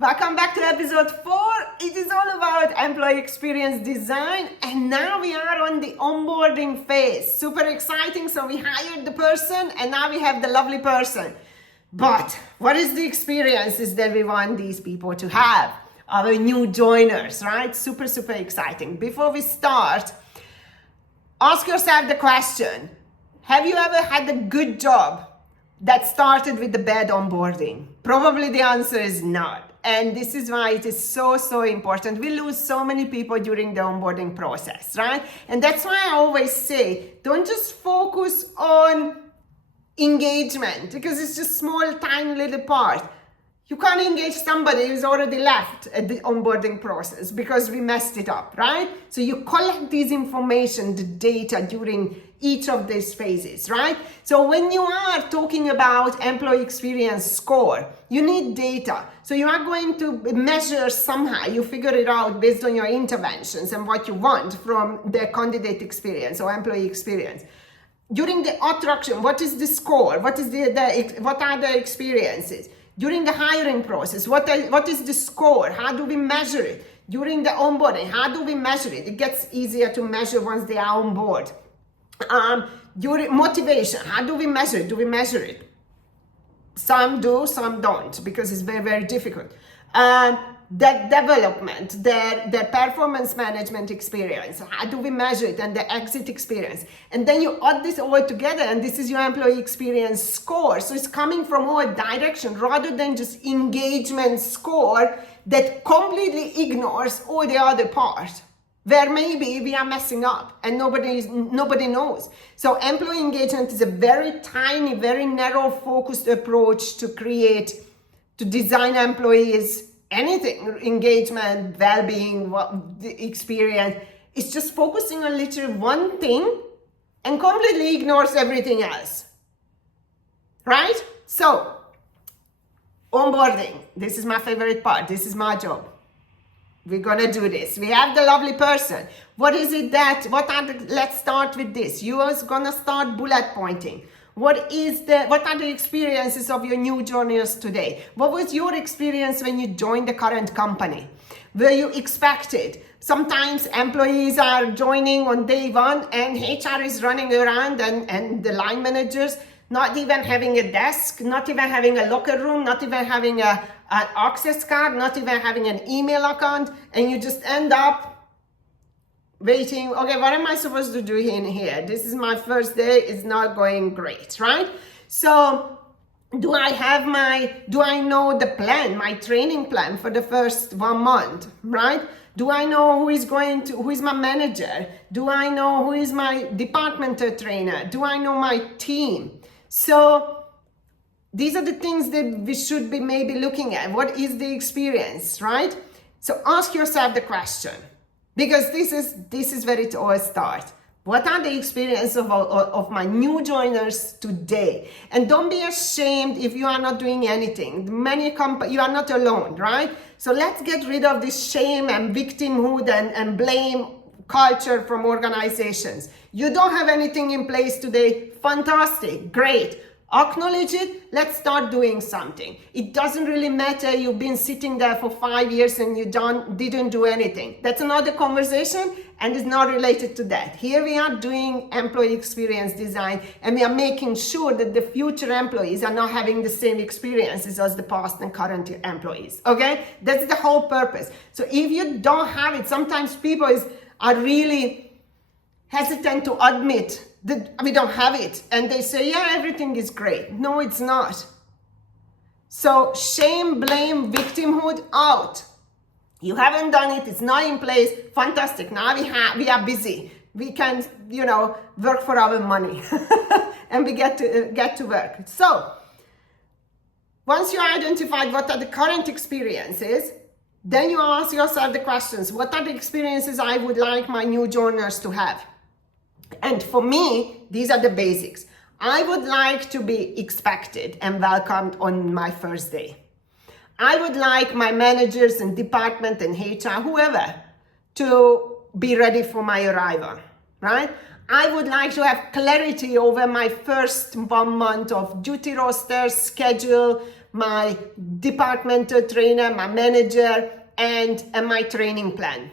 Welcome back to episode 4. It is all about employee experience design, and now we are on the onboarding phase. Super exciting. So we hired the person and now we have the lovely person. But what is the experiences that we want these people to have? Our new joiners, right? Super exciting. Before we start, ask yourself the question, have you ever had a good job that started with the bad onboarding? Probably the answer is not. And this is why it is so important. We lose so many people during the onboarding process, right? And that's why I always say, don't just focus on engagement, because it's just small, tiny little part. You can't engage somebody who's already left at the onboarding process because we messed it up, right? So you collect this information, the data during each of these phases, right? So when you are talking about employee experience score, you need data. So you are going to measure somehow, you figure it out based on your interventions and what you want from the candidate experience or employee experience. During the attraction, what is the score? What are the experiences? During the hiring process, what is the score? How do we measure it? During the onboarding, how do we measure it? It gets easier to measure once they are on board. During motivation, how do we measure it? Do we measure it? Some do, some don't, because it's very difficult. Their development, their performance management experience, how do we measure it, and the exit experience. And then you add this all together, and this is your employee experience score. So it's coming from all direction rather than just engagement score that completely ignores all the other part, where maybe we are messing up and nobody knows. So employee engagement is a very tiny, very narrow focused approach to design employees. Anything, engagement, well-being, the experience. It's just focusing on literally one thing and completely ignores everything else, right? So onboarding, this is my favorite part. This is my job. We're gonna do this. We have the lovely person. Let's start with this. You are gonna start bullet pointing. What are the experiences of your new joiners today? What was your experience when you joined the current company? Were you expected? Sometimes employees are joining on day one and HR is running around and the line managers not even having a desk, not even having a locker room, not even having an access card, not even having an email account, and you just end up waiting, okay, what am I supposed to do in here? This is my first day, it's not going great, right? So do I know the plan, my training plan for the first 1 month, right? Do I know who is my manager? Do I know who is my departmental trainer? Do I know my team? So these are the things that we should be maybe looking at. What is the experience, right? So ask yourself the question. Because this is where it all starts. What are the experiences of my new joiners today? And don't be ashamed if you are not doing anything. You are not alone, right? So let's get rid of this shame and victimhood and blame culture from organizations. You don't have anything in place today. Fantastic, great. Acknowledge it, let's start doing something. It doesn't really matter you've been sitting there for 5 years and you didn't do anything. That's another conversation and it's not related to that. Here we are doing employee experience design and we are making sure that the future employees are not having the same experiences as the past and current employees, okay? That's the whole purpose. So if you don't have it, sometimes people are really hesitant to admit that we don't have it, and they say, yeah, everything is great. No, it's not. So shame, blame, victimhood out. You haven't done it, it's not in place. Fantastic, now we are busy. We can, work for our money and we get to work. So once you identified what are the current experiences, then you ask yourself the questions, what are the experiences I would like my new joiners to have? And for me, these are the basics. I would like to be expected and welcomed on my first day. I would like my managers and department and HR, whoever, to be ready for my arrival, right? I would like to have clarity over my first 1 month of duty roster, schedule, my departmental trainer, my manager, and my training plan.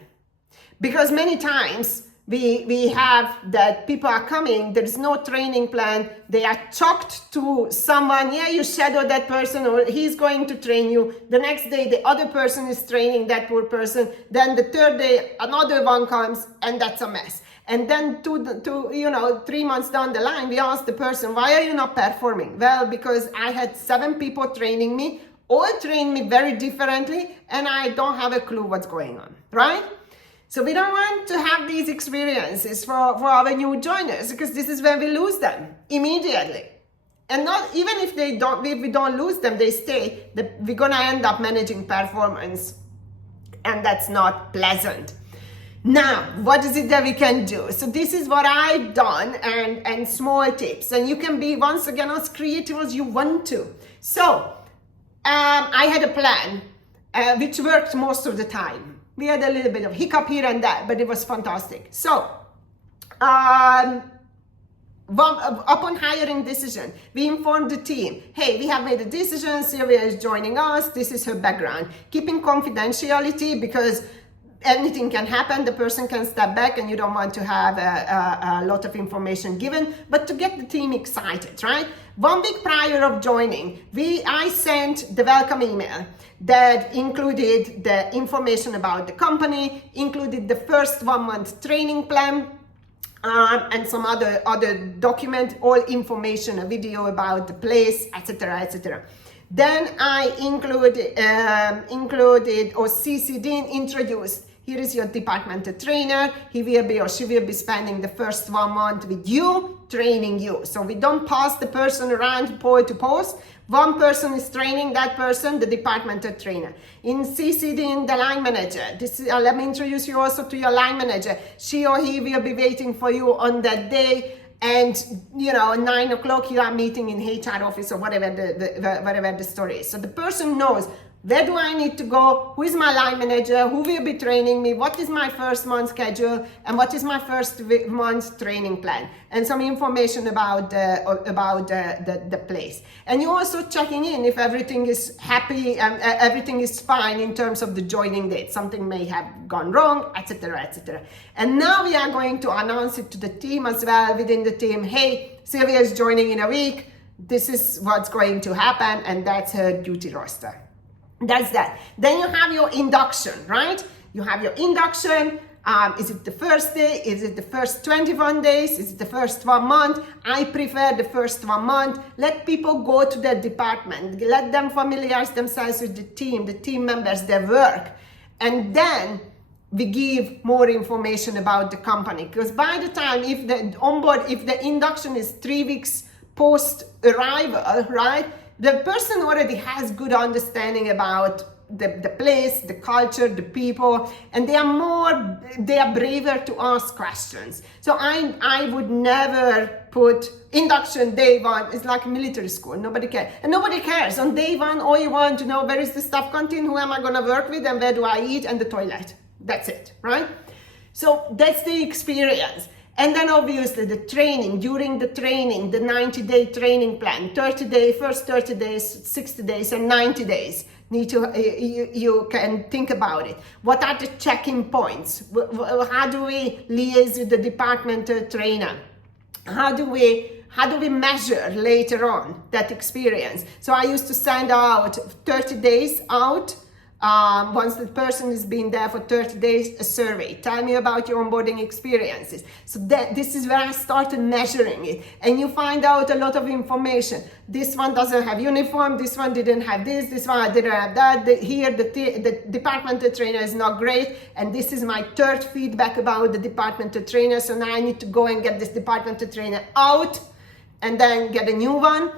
Because many times we have that people are coming, there is no training plan, they are chalked to someone, yeah, you shadow that person, or he's going to train you. The next day, the other person is training that poor person. Then the third day, another one comes, and that's a mess. And then 3 months down the line, we ask the person, why are you not performing? Well, because I had 7 people training me, all train me very differently, and I don't have a clue what's going on, right? So we don't want to have these experiences for our new joiners, because this is when we lose them immediately. And not even if we don't lose them, they stay, we're gonna end up managing performance, and that's not pleasant. Now, what is it that we can do? So this is what I've done, and small tips, and you can be once again as creative as you want to. So I had a plan which worked most of the time. We had a little bit of hiccup here and there, but it was fantastic. So, upon hiring decision, we informed the team, hey, we have made a decision, Sylvia is joining us, this is her background. Keeping confidentiality, because anything can happen, the person can step back, and you don't want to have a lot of information given, but to get the team excited, right? 1 week prior of joining, I sent the welcome email that included the information about the company, included the first 1 month training plan, and some other document, all information, a video about the place, etc., etc. Then I included or CC'd in, introduced, here is your departmental trainer. He will be or she will be spending the first 1 month with you, training you. So we don't pass the person around pole to post. One person is training that person, the departmental trainer. In CC'd in the line manager. Let me introduce you also to your line manager. She or he will be waiting for you on that day. And 9 o'clock you are meeting in HR office, or whatever the story is. So the person knows, where do I need to go? Who is my line manager? Who will be training me? What is my first month schedule? And what is my first month training plan? And some information about the place. And you're also checking in if everything is happy and everything is fine in terms of the joining date. Something may have gone wrong, etc., etc. And now we are going to announce it to the team as well, within the team. Hey, Sylvia is joining in a week. This is what's going to happen, and that's her duty roster. That's that. Then you have your induction, right? You have your induction. Is it the first day? Is it the first 21 days? Is it the first 1 month? I prefer the first 1 month. Let people go to their department. Let them familiarize themselves with the team members, their work. And then we give more information about the company. Because by the time, if the induction is 3 weeks post arrival, right? The person already has good understanding about the place, the culture, the people, and they are braver to ask questions. So I would never put induction day 1. It's like military school. Nobody cares. And nobody cares. On day 1, all you want to know, where is the staff canteen, who am I going to work with, and where do I eat, and the toilet. That's it, right? So that's the experience. And then obviously the training, during the training, the 90-day training plan, first 30 days, 60 days, and 90 days. You can think about it. What are the check-in points? How do we liaise with the departmental trainer? How do we measure later on that experience? So I used to send out 30 days out. Once the person has been there for 30 days, a survey. Tell me about your onboarding experiences. So this is where I started measuring it. And you find out a lot of information. This one doesn't have uniform, this one didn't have this one didn't have that. Here the departmental trainer is not great. And this is my third feedback about the departmental trainer. So now I need to go and get this departmental trainer out and then get a new one.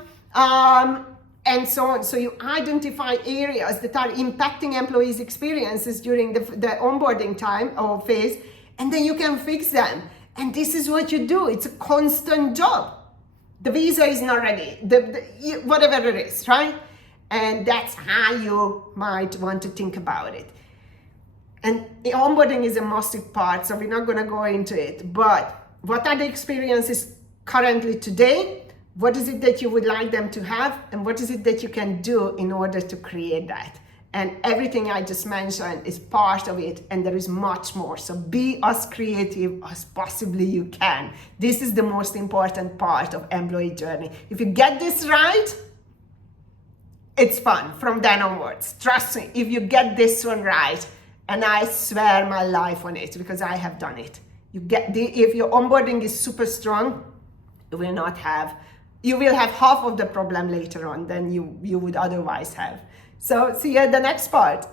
And so on. So you identify areas that are impacting employees' experiences during the onboarding time or phase, and then you can fix them. And this is what you do. It's a constant job. The visa is not ready, whatever it is, right? And that's how you might want to think about it. And the onboarding is a massive part, so we're not going to go into it. But what are the experiences currently today? what is it that you would like them to have, and what is it that you can do in order to create that. And everything I just mentioned is part of it, and there is much more. So be as creative as possibly you can. This is the most important part of employee journey. If you get this right, it's fun from then onwards. Trust me, if you get this one right, and I swear my life on it because I have done it. If your onboarding is super strong, you will have half of the problem later on than you would otherwise have. So see you at the next part.